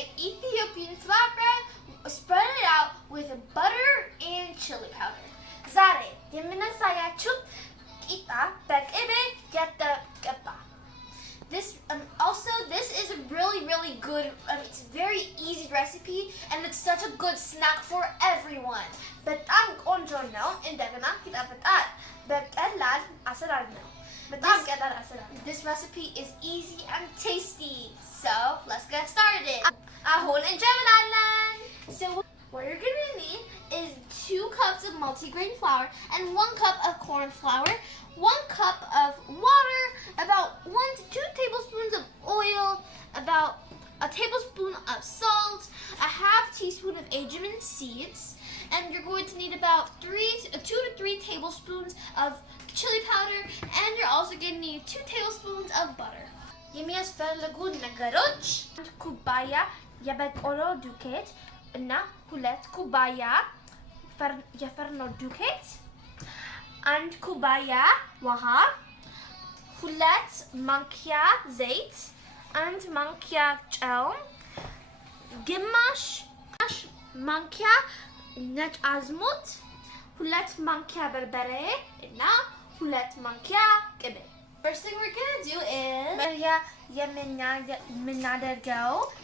make Ethiopian flatbread, spread it out with butter and chili powder. ዛሬ የምናሳያችሁ ቂጣ በቅቤ የተቀባ. This is a really good. It's a very easy recipe and it's such a good snack for everyone. በጣም ቆንጆ ነው። እንደገና ይጣፍጣል። በቀላል አሰራር ነው። This recipe is easy and tasty. So let's get started. አሁን እንጀምራለን. So what you're gonna need is 2 cups of multigrain flour and 1 cup of corn flour, 1 cup of water, about 1 to 2 tablespoons of oil, about a tablespoon of salt, a half teaspoon of Ajman seeds, and you're going to need about 2 to 3 tablespoons of chili powder, and you're also going to need 2 tablespoons of butter. የሚያስፈልጉ ነገሮች ኩባያ የበቆሎ ዱቄት እና 2 ኩባያ የፍርኖ ዱቄት፣ 1 ኩባያ ውሃ፣ 2 ማንኪያ ዘይት፣ 1 ማንኪያ ጨው፣ ግማሽ ማንኪያ ነጭ አዝሙድ፣ 2 ማንኪያ በርበሬ እና 2 ማንኪያ ቅቤ. First thing we're gonna do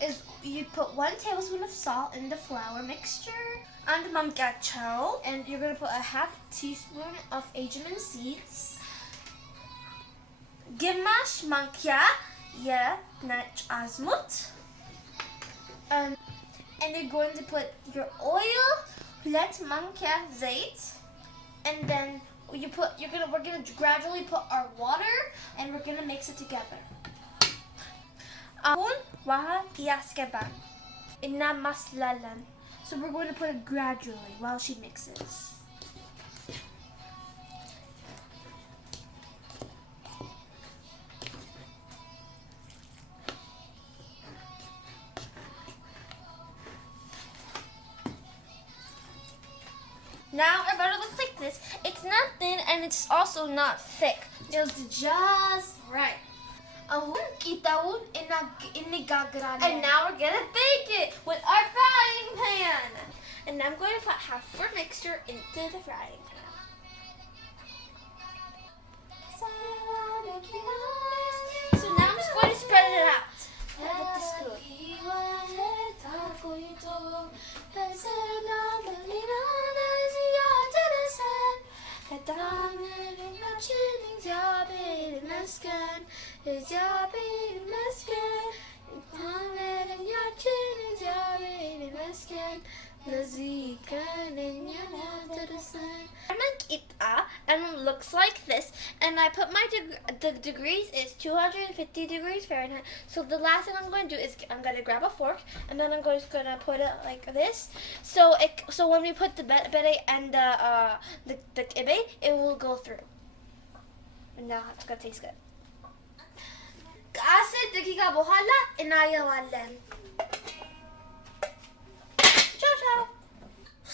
is you put 1 tablespoon of salt in the flour mixture, and ማንኪያ ጨው, and you're gonna put a half teaspoon of Ajman seeds, ግማሽ ማንኪያ የነጭ አዝሙድ, and you're going to put your oil, 2 ማንኪያ ዘይት, and then we're gonna gradually put our water and we're gonna mix it together. አሁን ውሃ ያስገባን እናማስላለን. So we're going to put it gradually while she mixes. Now our butter looks like this. It's not thin and it's also not thick. It's just right. And now we're gonna bake it with our frying pan. And I'm going to put half of our mixture into the frying pan. So now I'm just going to spread it out with the spoon. And it looks like this, and I put the degrees is 250 degrees Fahrenheit. So the last thing I'm going to do is I'm going to grab a fork and then I'm just going to put it like this. So when we put the berbare and the kibe, it will go through. And now it's going to taste good. ከ10 ደቂቃ በኋላ እናየዋለን. Ciao.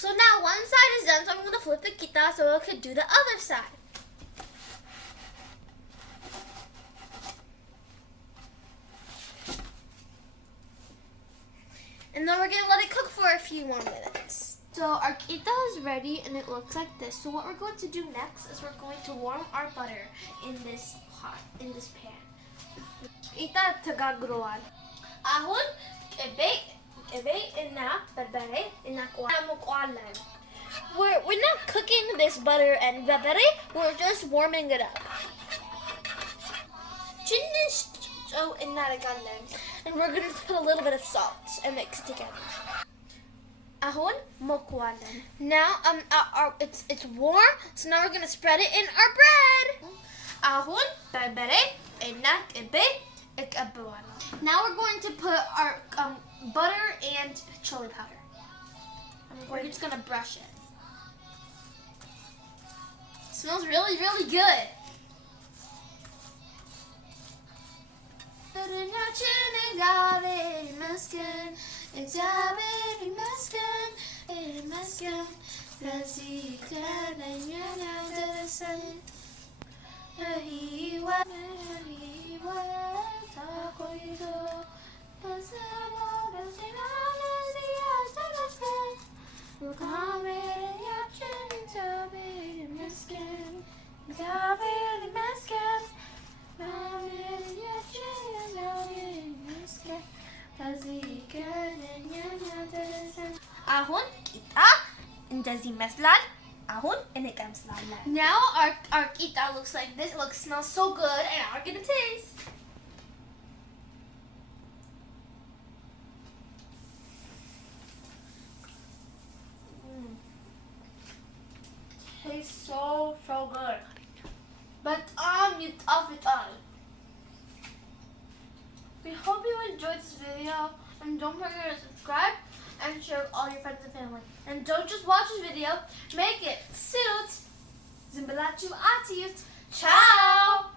So now one side is done, so I'm going to flip the kita so I could do the other side. And then we're going to let it cook for a few more minutes. So our kita is ready and it looks like this. So what we're going to do next is we're going to warm our butter in this pot, in this pan. Kita ተጋግሯል. አሁን ቅቤ እና በርበሬ እናሞቀዋለን. We're not cooking this butter and berbare, we're just warming it up. ትንሽ ጨው እናደርጋለን. And we're going to put a little bit of salt and mix it together. አሁን ሞቀዋለን. Now it's warm, so now we're going to spread it in our bread. አሁን በርበሬ እና ቅቤ እቀባዋለሁ. Now we're going to put our butter and chili powder. We're just going to brush it. It smells really good. አሁን ቂጣ እንደዚህ ይመስላል። አሁን እንቀምሳለን። Now our ቂጣ looks like this. It smells so good, and I'm gonna taste. Tastes so good. በጣም ይጣፍጣል. We hope you enjoyed this video, and don't forget to subscribe and share with all your friends and family. And don't just watch this video, make it suit. Zimbalachu Atiut. Ciao!